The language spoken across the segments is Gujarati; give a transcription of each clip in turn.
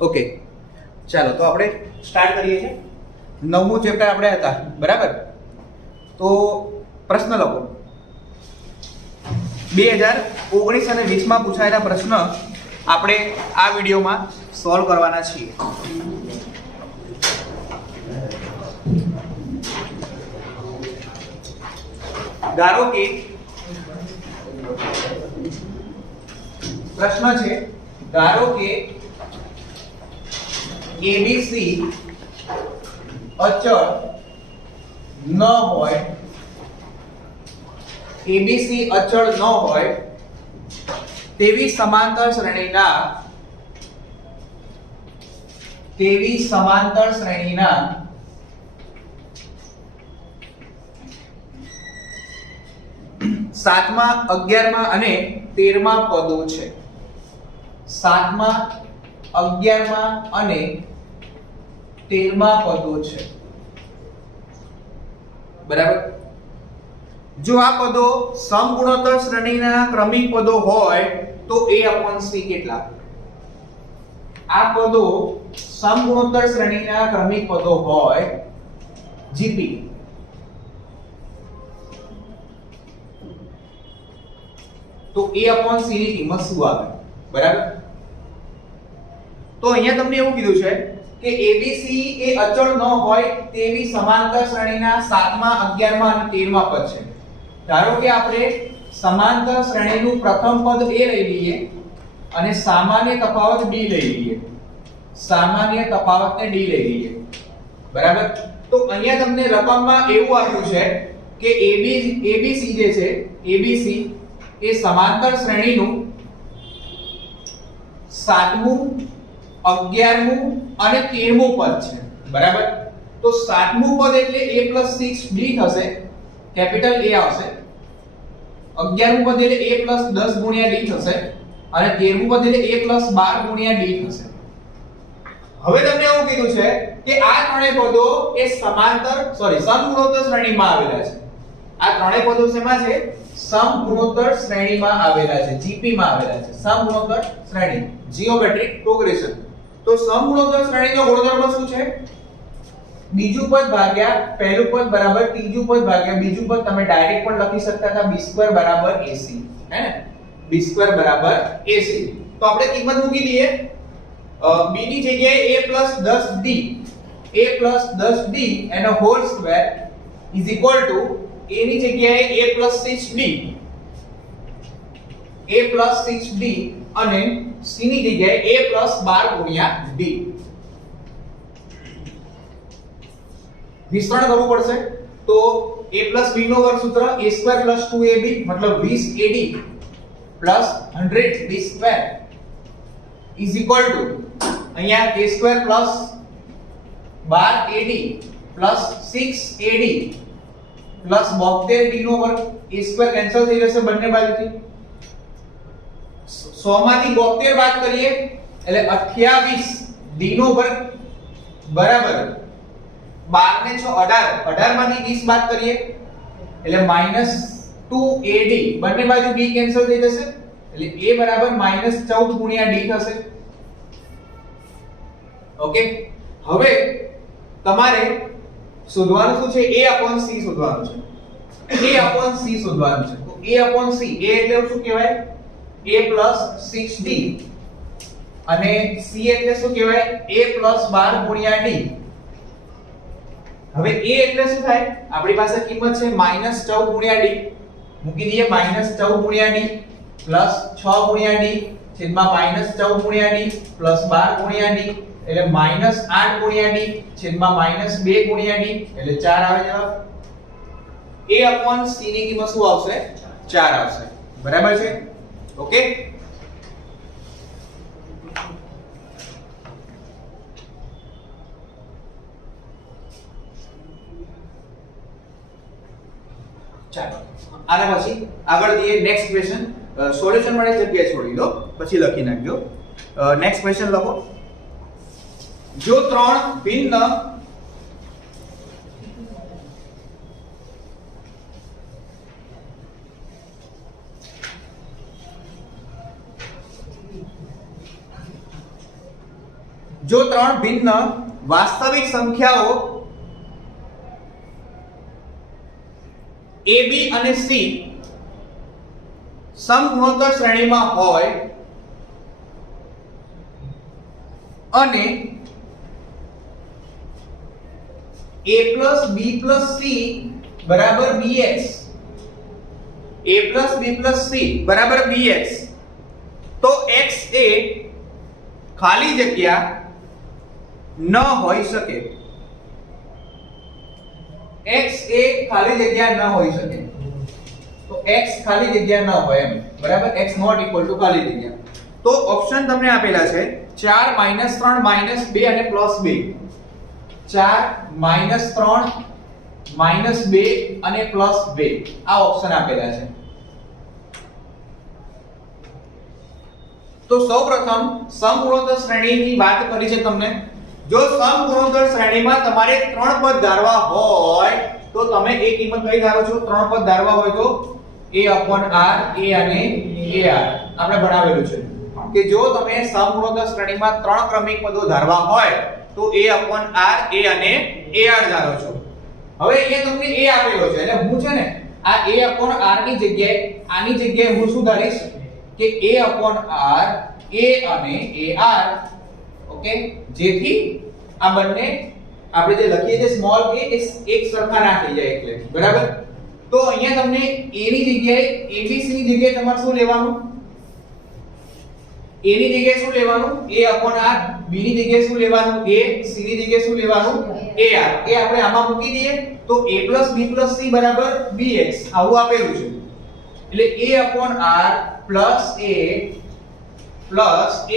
ઓકે, ચાલો તો આપણે સ્ટાર્ટ કરીએ છીએ. 9મું ચેપ્ટર આપણે હતા, બરાબર? તો પ્રશ્ન લખો. 2019 અને 20 માં પૂછાયેલા પ્રશ્ન આપણે આ વિડીયોમાં સોલ્વ કરવાના છીએ. ધારો કે પ્રશ્ન છે, ધારો કે ABC અચળ ન હોય, ABC અચળ ન હોય તેવી સમાંતર શ્રેણીના સાતમા, 11મા અને 13મા પદો છે. 7મા, 11મા અને 13મા પદો છે, બરાબર? જો આ પદો સમગુણોત્તર શ્રેણીના ક્રમિક પદો હોય તો A/C કેટલા? આ પદો સમગુણોત્તર શ્રેણીના ક્રમિક પદો હોય, GP, તો A/C ની કિંમત શું આવે? બરાબર? તો અહીંયા તમને એવું કીધું છે કે ABC એ અચળ ન હોય તેવી સમાંતર શ્રેણીના 7મા, 11મા અને 13મા પદ છે. ધારો કે આપણે સમાંતર શ્રેણીનું પ્રથમ પદ A લઈ લઈએ અને સામાન્ય તફાવત D લઈ લઈએ. સામાન્ય તફાવતને D લઈ લઈએ, બરાબર? તો અહીંયા તમને રકમમાં એવું આપ્યું છે કે ABC જે છે, ABC એ સમાંતર શ્રેણીનું 7મું, 11મું અને 13મું પદ છે, બરાબર? તો 7મું પદ એટલે A+6D થશે, કેપિટલ A આવશે. 11મું પદ એટલે A+10 ગુણ્યા D થશે અને 13મું પદ એટલે A+12 ગુણ્યા D થશે. હવે તમને એવું કીધું છે કે આ ત્રણેય પદો એ સમગુણોત્તર શ્રેણીમાં આવેલા છે. આ ત્રણેય પદો શેમાં છે? સમગુણોત્તર શ્રેણીમાં આવેલા છે, GP માં આવેલા છે. સમગુણોત્તર શ્રેણી, જીઓમેટ્રિક પ્રોગ્રેશન. તો સમગુણોત્તર શ્રેણીનો ગુણધર્મ શું છે? બીજું પદ ભાગ્યા પહેલું પદ બરાબર ત્રીજું પદ ભાગ્યા બીજું પદ. તમે ડાયરેક્ટ પણ લખી શકતા હતા b² બરાબર AC, હે ને? b² બરાબર AC. તો આપણે કિંમત મૂકી દઈએ. b ની જગ્યાએ A+10D, A+10D એનો whole square is equal to a ની જગ્યાએ A+6D, A+6D અને c ની જગ્યાએ A+12 ગુણ્યા D. વિસ્તરણ કરવું પડશે તો a+b નો વર્ગ સૂત્ર a² + 2ab મતલબ 20ad + 100d² is equal to અહીંયા a² + 12ad + 6ad plus 72d નો વર્ગ. a² કેન્સલ થઈ જશે બંને બાજુથી. 100 માંથી 72 બાદ કરીએ એટલે 28d નો વર્ગ બરાબર 12 ને 6 18, 18 માંથી 20 બાદ કરીએ એટલે -2ad. બંને બાજુ b કેન્સલ થઈ જશે એટલે a બરાબર -14 ગુણ્યા d થશે. ઓકે, હવે તમારે શોધવાનું શું છે? A/C શોધવાનું છે. A/C શોધવાનું છે. તો A/C, A એટલે શું કહેવાય? A+6D અને C એટલે શું કહેવાય? A+12 ગુણ્યા D. હવે A એટલે શું થાય? આપણી પાસે કિંમત છે -14 ગુણ્યા D. મૂકી દઈએ -14 ગુણ્યા D +6 ગુણ્યા D છેદમાં -14 ગુણ્યા D +12 ગુણ્યા D એટલે -8 ગુણ્યા D છેદમાં -2 ગુણ્યા D એટલે 4 આવે જવાબ. A/C ની કિંમત શું આવશે? 4 આવશે, બરાબર છે? ઓકે, ચાલો આના પછી આગળ જઈએ. નેક્સ્ટ ક્વેશ્ચન સોલ્યુશન માટે જગ્યાએ છોડી દો, પછી લખી નાખજો. નેક્સ્ટ ક્વેશ્ચન લખો. જો ત્રણ ભિન્ન જો ત્રણ ભિન્ન વાસ્તવિક સંખ્યાઓ a b અને c સમગુણોત્તર શ્રેણીમાં હોય અને a + b + c બરાબર bx, a + b + c બરાબર bx, તો x એ ખાલી જગ્યા ન હોઈ શકે. x એ ખાલી જગ્યા ન હોઈ શકે. તો x ખાલી જગ્યા ન હોય એમ, બરાબર, x નોટ ઇક્વલ ટુ ખાલી જગ્યા. તો ઓપ્શન તમને આપેલા છે 4 -3 -2 અને +2. 4 -3 -2 અને +2 આ ઓપ્શન આપેલા છે. તો સૌપ્રથમ સમગુણોત્તર શ્રેણીની વાત કરી છે તમને. જો સમગુણોત્તર શ્રેણીમાં તમારે ત્રણ પદ ધારવા હોય તો તમે એ કિંમત કઈ ધારો છો? ત્રણ પદ ધારવા હોય તો a/r, a અને ar આપણે ભણાવેલું છે કે જો તમે સમગુણોત્તર શ્રેણીમાં ત્રણ ક્રમિક પદો ધારવા હોય તો a/r, a અને ar ધારો છો. હવે અહીંયા તમને a આપેલો છે એટલે હું છે ને આ a/r ની જગ્યાએ આની જગ્યાએ હું શું ધારીશ કે a/r, a અને ar. ઓકે, જેથી આ બંને આપણે જે લખીએ છીએ સ્મોલ a એક સરખા ના થઈ જાય એટલે, બરાબર. તો અહીંયા તમને a ની જગ્યાએ abc ની જગ્યાએ તમારે શું લેવાનું? a ની જગ્યાએ શું લેવાનું? a/r, b ની જગ્યાએ શું લેવાનું? a, c ની જગ્યાએ શું લેવાનું? ar. એ આપણે આમાં મૂકી દઈએ તો a + b + c બરાબર bx આવું આપેલું છે. એટલે a/r +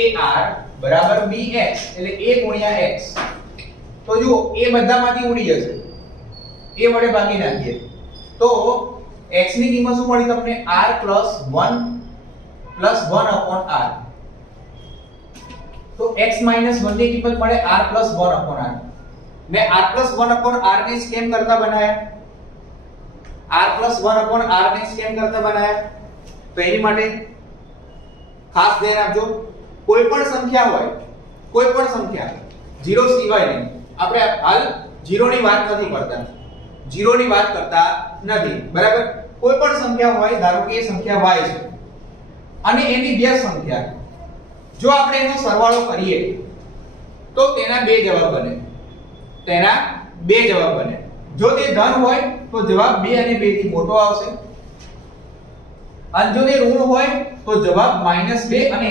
a ar બરાબર bx, એટલે a * x. તો જુઓ a બધામાંથી ઉડી જશે, a વડે ભાગી નાખીએ તો x ની કિંમત શું મળી તમને? r + 1 + 1/r. તો x - 1 ની કિંમત મળે r + 1/r. મેં r + 1/r ને કેમ કરતા બનાયા? r + 1/r ને કેમ કરતા બનાયા? તો એની માટે ખાસ ધ્યાન આપજો. કોઈ પણ સંખ્યા હોય, કોઈ પણ સંખ્યા 0 સિવાય નહીં, આપણે હાલ 0 ની વાત નથી કરતા, 0 ની વાત કરતા નથી, બરાબર. કોઈ પણ સંખ્યા હોય, ધારો કે એ સંખ્યા y છે અને એની બે સંખ્યા, જો આપણે એનો સરવાળો કરીએ તો તેના બે જવાબ બને. તેના બે જવાબ બને. જો તે ધન હોય તો જવાબ 2 અને 2 થી મોટો આવશે, અને જો તે ઋણ હોય તો જવાબ -2 અને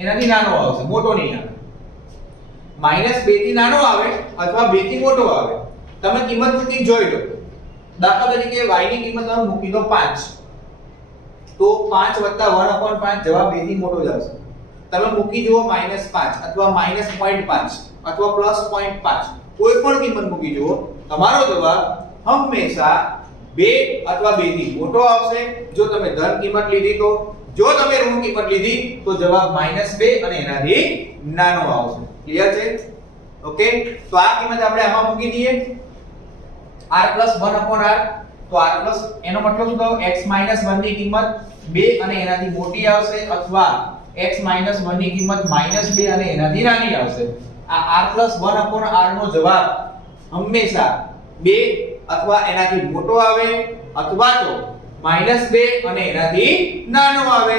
એનાથી નાનો આવશે, મોટો નહીં આવે. -2 થી નાનો આવે અથવા 2 થી મોટો આવે. તમે કિંમત મૂકી જોઈ લો. દાખલા તરીકે y ની કિંમત તમે મૂકી દો 5, તો 5 + 1/5 જવાબ 2 થી મોટો જ આવશે. તમે મૂકી જુઓ -5 અથવા -0.5 અથવા +0.5, કોઈ પણ કિંમત મૂકી જુઓ, તમારો જવાબ હંમેશા 2 અથવા 2 થી મોટો આવશે. જો તમે ધન કિંમત લીધી તો, જો તમે ઋણ કિંમત લીધી તો જવાબ -2 અને એનાથી નાનો આવશે. ક્લિયર છે? ઓકે, તો આ કિંમત આપણે આમાં મૂકી દઈએ r + 1/r. તો r પ્લસ એનો મતલબ શું થયો? x - 1 ની કિંમત 2 અને એનાથી મોટી આવશે અથવા x - 1 ની કિંમત -2 અને એનાથી નાની આવશે. આ r + 1/r નો જવાબ હંમેશા 2 અથવા એનાથી મોટો આવે અથવા તો -2 અને એનાથી નાનો આવે.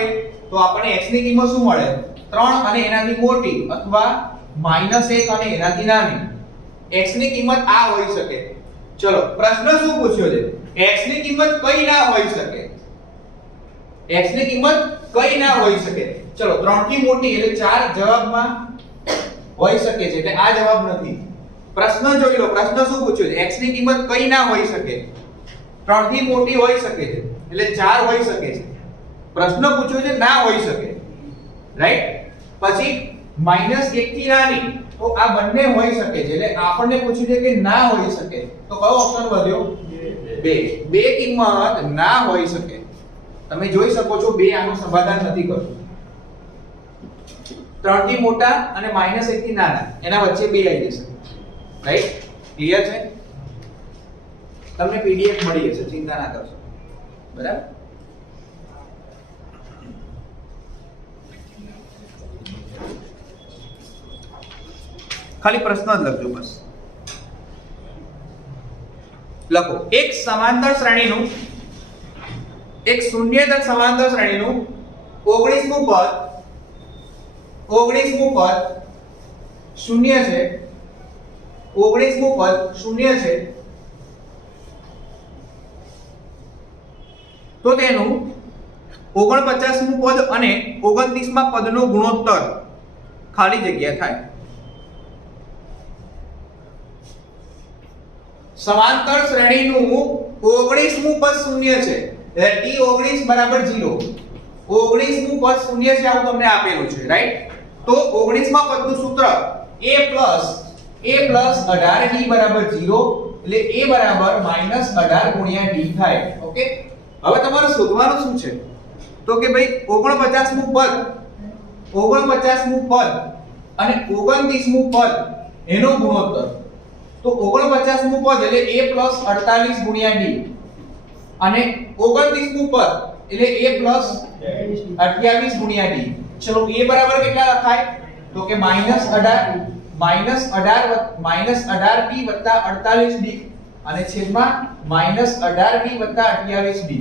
તો આપણને x ની કિંમત શું મળે? 3 અને એનાથી મોટી અથવા -1 અને એનાથી નાની. x ની કિંમત આ હોઈ શકે. ચલો, પ્રશ્ન શું પૂછ્યો છે? x ની કિંમત કઈ ના હોઈ શકે? x ની કિંમત કઈ ના હોઈ શકે? ચલો, 3 થી મોટી એટલે 4 જવાબમાં હોઈ શકે છે, એટલે આ જવાબ નથી. પ્રશ્ન જોઈ લો, પ્રશ્ન શું પૂછ્યો છે? x ની કિંમત કઈ ના હોઈ શકે? 3 થી મોટી હોઈ શકે છે, એટલે 4 હોઈ શકે છે. પ્રશ્ન પૂછ્યો છે ના હોઈ શકે, રાઈટ? પછી -1 થી નાની, તો આ બંને હોઈ શકે છે, એટલે આપણને પૂછ્યું છે કે ના હોઈ શકે, તો કયો ઓપ્શન વધ્યો? 2. બે કિંમત ના હોઈ શકે. તમે જોઈ શકો છો 2 આનું સમાધાન નથી કરતું. 3 થી મોટા અને -1 થી નાના, એના વચ્ચે 2 આવી જશે, રાઈટ? ક્લિયર છે? તમને પીડીએફ મળી જશે, ચિંતા ના કરશો, બરાબર? ખાલી પ્રશ્ન જ લખજો બસ. લખો એક સમાંતર શ્રેણીનું એક શૂન્યેતર સમાંતર શ્રેણીનું 19મું પદ શૂન્ય છે. 19મું પદ શૂન્ય છે તો તેનું 49મું પદ અને 29મા પદનો ગુણોત્તર ખાલી જગ્યા થાય. સમાંતર શ્રેણીનું 19મું પદ શૂન્ય છે એટલે t19 બરાબર 0. 19મું પદ શૂન્ય છે આવું તમને આપેલું છે રાઈટ. તો 19મા પદનું સૂત્ર a + 18d બરાબર 0 એટલે a બરાબર -18 ગુણ્યા d થાય. ઓકે હવે તમારે શોધવાનું શું છે તો કે ભાઈ 49મું પદ અને 29મું પદ એનો ગુણોત્તર. તો 49મું પદ એટલે a + 48 ગુણ્યા d અને 29મું પદ એટલે a + 28 ગુણ્યા d. ચલો a બરાબર કેટલા લખાય તો કે -18d + 48d અને છેદમાં -18d + 28d.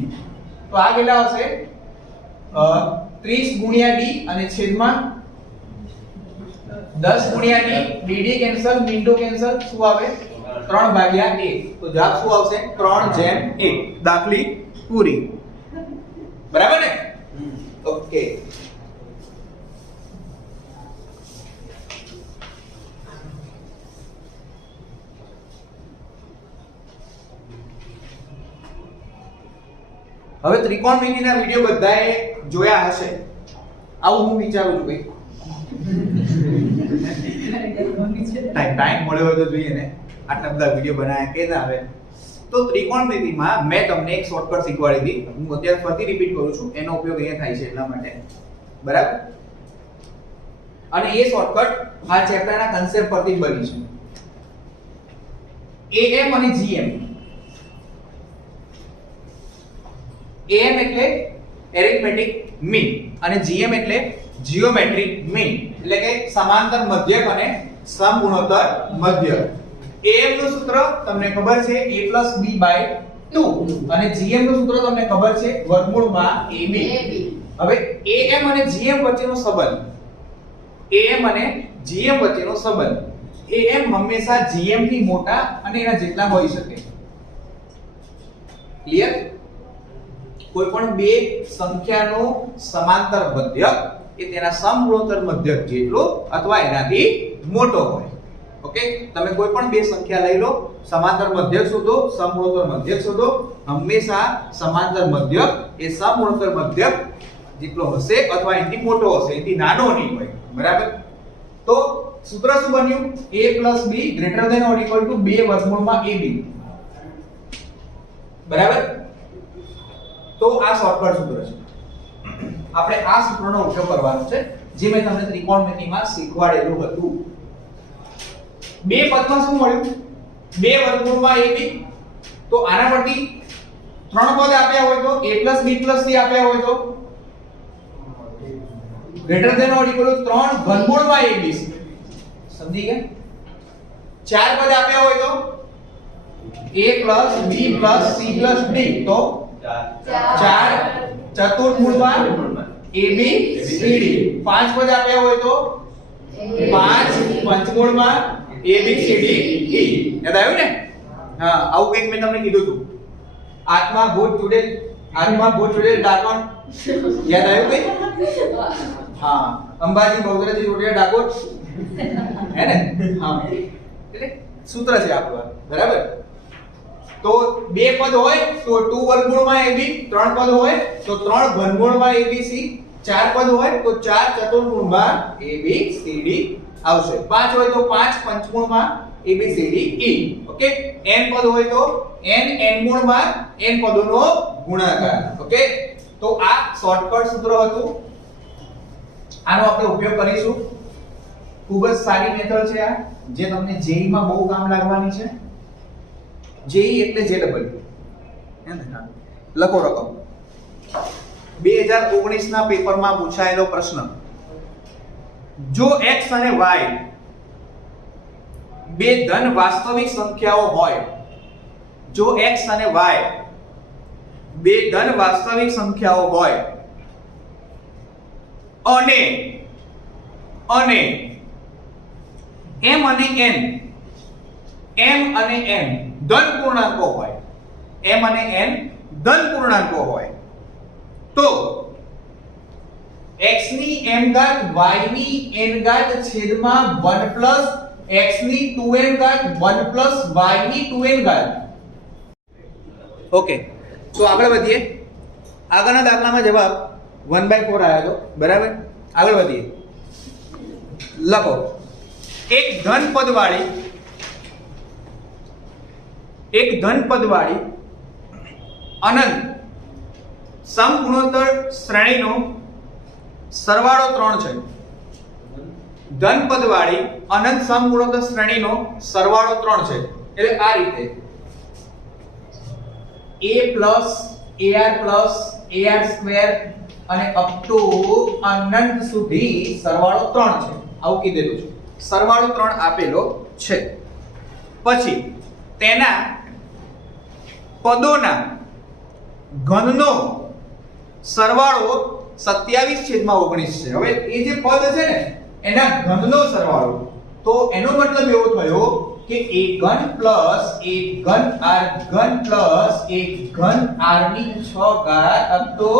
તો આ કેટલા હશે 30 ગુણ્યા d અને છેદમાં 10 ગુણ્યા d. dd કેન્સલ, બિંદુ કેન્સલ, શું આવે 3/1. તો જવાબ શું આવશે 3/1. દાખલી પૂરી. બરાબર ને? ઓકે. હવે ત્રિકોણમિતિના વિડિયો બધાએ જોયા હશે આવું હું વિચારું છું ભાઈ. ટાઈમ મળ્યો હોય તો જોઈએ ને, આટલા બધા વિડિયો બનાવ્યા કે ના આવે. તો ત્રિકોણમિતિમાં મેં તમને એક શોર્ટકટ શીખવાડી હતી, હું અત્યારે ફરીથી રિપીટ કરું છું, એનો ઉપયોગ અહીંયા થાય છે એટલા માટે. બરાબર? અને એ શોર્ટકટ આ ચેપ્ટરના કન્સેપ્ટ પરથી જ બની છે. AM અને GM. AM એટલે એરિથમેટિક મીન અને GM એટલે જીઓમેટ્રિક મીન, એટલે કે સમાંતર મધ્યક અને સમગુણોત્તર મધ્યક. AM નું સૂત્ર તમને ખબર છે a+b/2 અને GM નું સૂત્ર તમને ખબર છે વર્ગમૂળમાં ab. હવે AM અને GM વચ્ચેનો સંબંધ, AM અને GM વચ્ચેનો સંબંધ, AM હંમેશા GM થી મોટા અને એના જેટલા હોઈ શકે. ક્લિયર? કોઈ પણ બે સંખ્યાનો સમાંતર મધ્યક એ તેના સમગુણોત્તર મધ્યક જેટલો અથવા એનાથી મોટો હોય. ઓકે, તમે કોઈ પણ બે સંખ્યા લઈ લો, સમાંતર મધ્યક શોધો, સમગુણોત્તર મધ્યક શોધો, હંમેશા સમાંતર મધ્યક એ સમગુણોત્તર મધ્યક જેટલો હશે અથવા એનાથી મોટો હશે, એનાથી નાનો નહીં હોય. બરાબર? તો સૂત્ર શું બન્યું? a + b > 2 વર્ગમૂળમાં ab. બરાબર? તો આ શોર્ટકટ સૂત્ર છે. આપણે આ સૂત્રનો ઉપયોગ કરવાનો છે જે મેં તમને ત્રિકોણમિતિમાં શીખવાડેલું હતું. બે પદમાં શું મળ્યું? 2 વર્ગમૂળમાં ab. તો આના પરથી ત્રણ પદ આપ્યા હોય તો a + b + c આપ્યા હોય તો > 3 ઘનમૂળમાં abc. સમજી ગયા? ચાર પદ આપ્યા હોય તો a + b + c + d. તો 4 ચતુર્મૂળમાં ABCD. 5 પદ આપ્યા હોય તો 5 પંચમૂળમાં ABCD E. યાદ આવ્યું ને? હા, આવું કંઈક મેં તમને કીધું હતું. આત્મા ભૂત ચુડેલ ડાકોર. યાદ આવ્યું કઈ? હા, અંબાજી બહુચરાજી ચોટીલા ડાકોર. હે ને? હા, એટલે સૂત્ર છે આપણું. બરાબર? તો બે પદ હોય તો 2 વર્ગમૂળમાં ab, ત્રણ પદ હોય તો 3 ઘનમૂળમાં abc, ચાર પદ હોય તો 4 ચતુર્મૂળમાં abcd આવશે. 5 હોય તો 5 પંચમૂળમાં abcd e. ઓકે, n પદ હોય તો n મૂળમાં n પદોનો ગુણાકાર. ઓકે, તો આ શોર્ટકટ સૂત્ર હતું, આનો આપણે ઉપયોગ કરીશું. ખૂબ જ સારી મેથડ છે આ, જે તમને જેઈ માં બહુ કામ લાગવાની છે. જેઈ એટલે JEE. લખો રકમ. 2019 ના પેપરમાં પૂછાયેલો પ્રશ્ન. જો x અને y બે ધન વાસ્તવિક સંખ્યાઓ હોય, જો x અને y બે ધન વાસ્તવિક સંખ્યાઓ હોય અને m અને n ધન પૂર્ણાંકો હોય, m અને n ધન પૂર્ણાંકો હોય, તો x ની m ઘાત y ની n ઘાત છેદમાં 1 પ્લસ x ની 2n ઘાત 1 પ્લસ y ની 2n ઘાત. ઓકે, તો આગળ વધીએ. આગળના દાખલામાં જવાબ 1/4 આવ્યો હતો, બરાબર. આગળ વધીએ. લખો એક ધન પદવાળી અનંત સમગુણોત્તર શ્રેણીનો સરવાળો 3 છે. ધન પદવાળી અનંત સમગુણોત્તર શ્રેણીનો સરવાળો 3 છે. એટલે આ રીતે a+ar+ar² અને અપ ટુ અનંત સુધી સરવાળો 3 છે. આવું કીધેલું છે. સરવાળો 3 આપેલો છે. પછી તેના પદોના ઘનનો સરવાળો 27/19 છે. હવે એ જે પદ છે ને એના ઘનનો સરવાળો, તો એનો મતલબ એવો થયો કે a ઘન પ્લસ a ઘન r ઘન પ્લસ a ઘન r ની 6 ઘાત અપ ટુ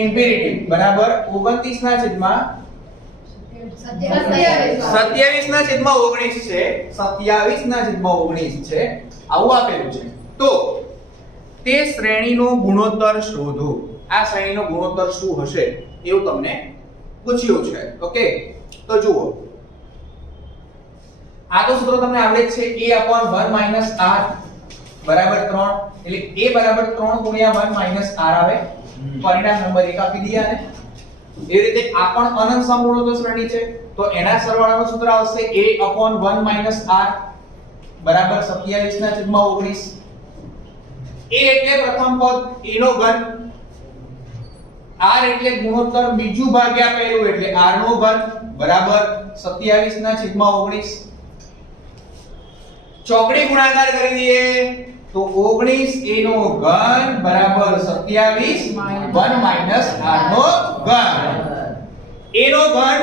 ઇન્ફિનિટી બરાબર 27/19 છે. 27/19 છે. આવું આપેલું છે. તો તે શ્રેણીનો ગુણોત્તર શોધો. આ શ્રેણીનો ગુણોત્તર શું હશે એવું તમને પૂછ્યું છે. ઓકે, તો જુઓ, આ તો સૂત્ર તમને આવડે જ છે. a upon 1 - r બરાબર 3, એટલે a બરાબર 3 ગુણ્યા 1 - r આવે. પરિણામ નંબર 1 આપી દઈએ આને. એ રીતે આ પણ અનંત સમગુણોત્તર શ્રેણી છે, તો એના સરવાળાનું સૂત્ર આવશે a upon 1 - r બરાબર 27/19. a એટલે પ્રથમ પદ, a નો ઘન, r એટલે ગુણોત્તર બીજું ભાગ્યા પહેલું એટલે r નો ઘન બરાબર 27/19. ચોકડી ગુણાકાર કરી દઈએ તો 19 a નો ઘન બરાબર 27 1 માઈનસ r નો ઘન. a નો ઘન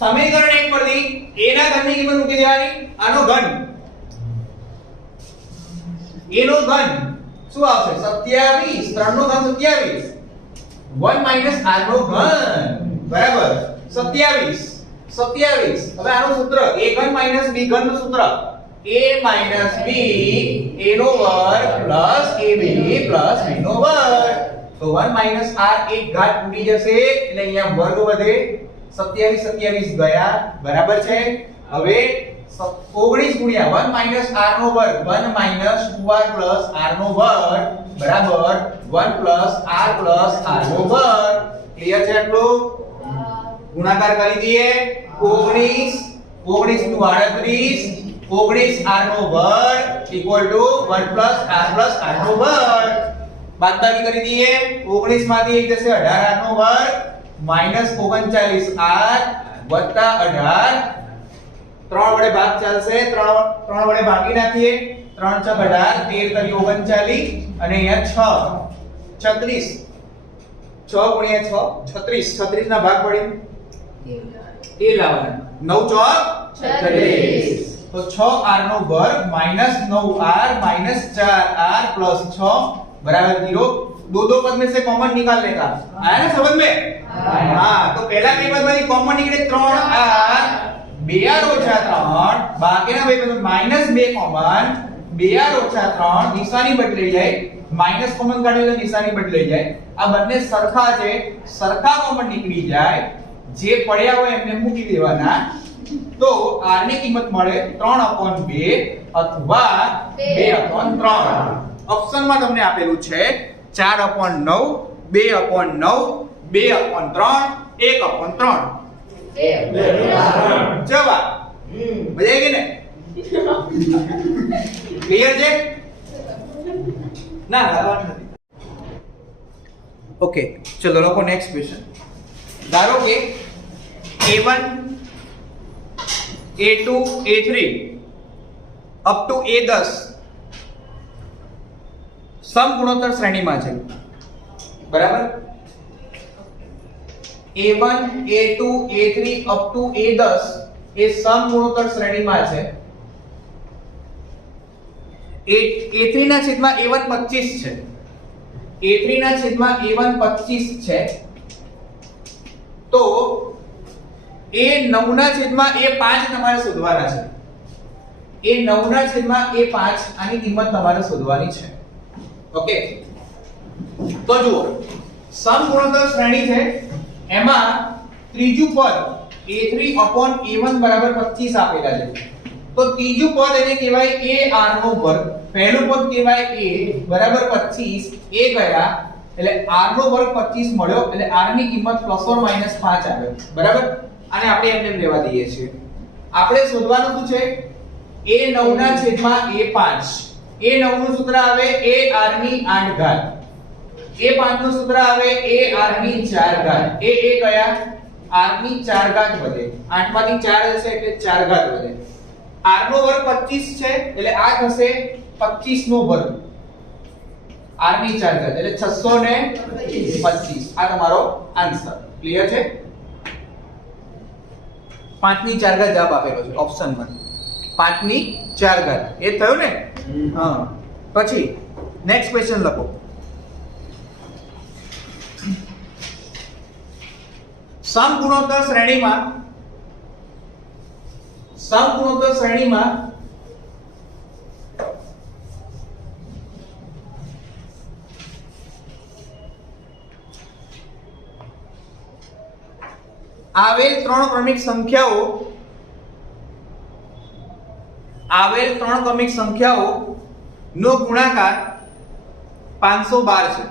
સમીકરણ 1 પરથી a ના ઘનની કિંમત મૂકી દેવાની. આનો ઘન a નો ઘન શું આવશે 27, 3 નો ઘન 27 1 માઈનસ r નો ઘન બરાબર 27. હવે આનું સૂત્ર a ઘન માઈનસ b ઘન નું સૂત્ર a માઈનસ b a નો વર્ગ પ્લસ ab પ્લસ b નો વર્ગ. તો 1 માઈનસ r એક ઘાત ઉડી જશે એટલે અહીંયા વર્ગ વધે. 27 ગયા બરાબર છે. હવે 19 ગુણ્યા 1 માઈનસ r નો વર્ગ 1 માઈનસ 2r પ્લસ r નો વર્ગ બરાબર 1 પ્લસ r પ્લસ r નો વર્ગ. ક્લિયર છે આટલું? ગુણાકાર કરી દઈએ. 19 નું 38 19 r નો વર્ગ ઇક્વલ ટુ 1 પ્લસ r નો વર્ગ. બાદબાકી કરી દઈએ. 19 માંથી 1 જશે 18 r નો વર્ગ માઈનસ 39 r વત્તા 18. 3 વડે ભાગ ચાલશે. 3 વડે ભાગી નાખીએ. 3 × 18 13 × 39 અને અહીંયા 6 36 6 ગુણ્યા 6 36 ના ભાગ પડી એ લાવવાના 9 ચોક 36. તો 6r નો વર્ગ minus 9r minus 4r plus 6 बराबर 0. दो पद में से कॉमन निकाल लेगा. आया ना समझ में? हाँ, तो पहला कई पद में कॉमन निकले 3r 2r ઓછા 3 બાકીના બે પદ માઈનસ 2 કોમન 2r ઓછા 3 નિશાની બદલાઈ જાય. માઈનસ કોમન કાઢ્યું તો નિશાની બદલાઈ જાય. આ બંને સરખા છે, સરખા કોમન નીકળી જાય. જે પડ્યા હોય એમને મૂકી દેવાના. તો r ની કિંમત મળે 3/2 અથવા 2/3. ઓપ્શનમાં તમને આપેલું છે 4/9 2/9 2/3 1/3. જવાબ મજા આવી ગઈ ને? ક્લિયર છે? ના લાવવાનું નથી. ઓકે, ચલો લોકો નેક્સ્ટ ક્વેશ્ચન. ધારો કે a1 a2 a3 up to A10 સમગુણોત્તર શ્રેણીમાં છે, બરાબર. A1 A2 A3 up to A10 એ સમગુણોત્તર શ્રેણીમાં છે. A3 ના છેદમાં A1 25 છે. A3 ના છેદમાં A1 25 છે. તો A9 ના છેદમાં A5 તમારે શોધવાના છે. A9 ના છેદમાં A5 આની કિંમત તમારે શોધવાની છે. ઓકે, તો જુઓ સમગુણોત્તર શ્રેણી છે, એમાં ત્રીજું પદ A3 upon A1 બરાબર 25 આપેલા છે. તો ત્રીજું પદ એને કહેવાય AR નો વર્ગ, પહેલું પદ કહેવાય A બરાબર 25, A ગયા એટલે R નો વર્ગ 25 મળ્યો, એટલે R ની કિંમત ±5 આવે, બરાબર. આને આપણે એમને લેવા દઈએ છીએ. આપણે શોધવાનું શું છે? A9 ના છેદમાં A5. A9 નું સૂત્ર આવે AR ની 8 ઘાત. A5 નું સૂત્ર આવે AR ની 4 ઘાત. એ કયા? R ની 4 ઘાત વધે. 8 માંથી 4 હશે એટલે 4 ઘાત વધે. R નો વર્ગ 25 છે એટલે આ થશે 25 નો વર્ગ. R ની 4 ઘાત એટલે 625. આ તમારો આન્સર. ક્લિયર છે? 5 ની 4 ઘાત જવાબ આપેલો છે ઓપ્શનમાં. 5 ની 4 ઘાત એ થયું ને? હા. પછી નેક્સ્ટ ક્વેશ્ચન લખો. સમગુણોત્તર શ્રેણીમાં આવેલ ત્રણ ક્રમિક સંખ્યાઓ નો ગુણાકાર 512 છે.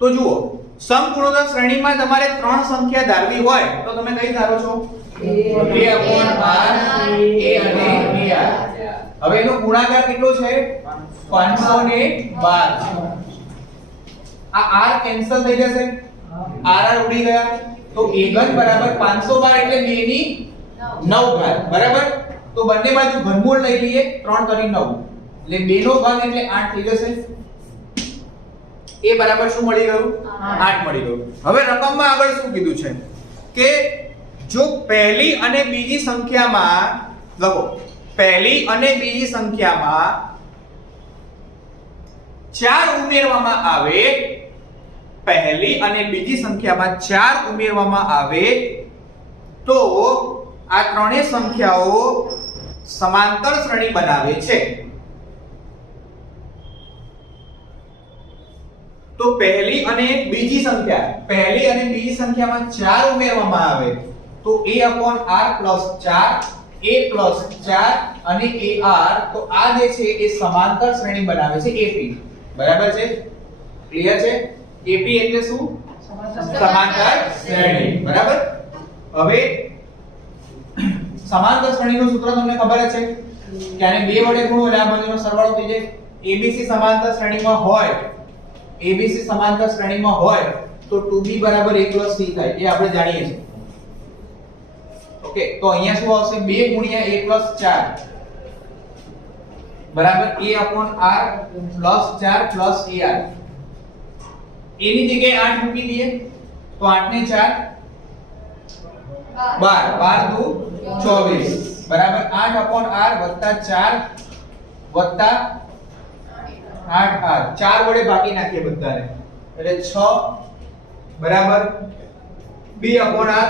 તો જુઓ સમગુણોત્તર શ્રેણીમાં તમારે ત્રણ સંખ્યા ધારવી હોય તો તમે કઈ ધારો છો? A/R, A અને AR. હવે એનો ગુણાકાર કેટલો છે? 512 છે. આ R કેન્સલ થઈ જશે, R ઉડી ગયા, તો A3 બરાબર 512 એટલે 2 ની 9 ઘાત, બરાબર. તો બંને બાજુ ઘનમૂળ લઈ લઈએ, 3 તરી 9 એટલે 2 નો ઘાત એટલે 8 થઈ જશે. એ બરાબર શું મળી ગયું? 8 મળી ગયું. હવે રકમમાં આગળ શું કીધું છે કે જો પહેલી અને બીજી સંખ્યામાં લખો, પહેલી અને બીજી સંખ્યામાં 4 ઉમેરવામાં આવે, પહેલી અને બીજી સંખ્યામાં 4 ઉમેરવામાં આવે તો આ ત્રણેય સંખ્યાઓ સમાંતર શ્રેણી બનાવે છે. તો પહેલી અને બીજી સંખ્યામાં 4 ઉમેરવામાં આવે તો A/R + 4, A + 4 અને AR, તો આ જે છે એ સમાંતર શ્રેણી બનાવે છે AP. બરાબર છે? ક્લિયર છે? AP એટલે શું? સમાંતર શ્રેણી. બરાબર. હવે સમાંતર શ્રેણીનું સૂત્ર તમને ખબર જ છે કે આને 2 વડે ગુણો એટલે આ બંનેનો સરવાળો થઈ જાય. ABC સમાંતર શ્રેણીમાં હોય તો 2B = A + C થાય, એ આપણે જાણીએ છીએ. ઓકે, તો અહીંયા શું આવશે? 2 × A + 4 બરાબર A/R + 4 + AR. એની જગ્યાએ 8 મૂકી દઈએ તો 8 ને 4 12, 12 × 2 = 24 બરાબર 8/R + 4 + 8R. 4 વડે ભાગી નાખીએ બધાને એટલે 6 બરાબર 2/R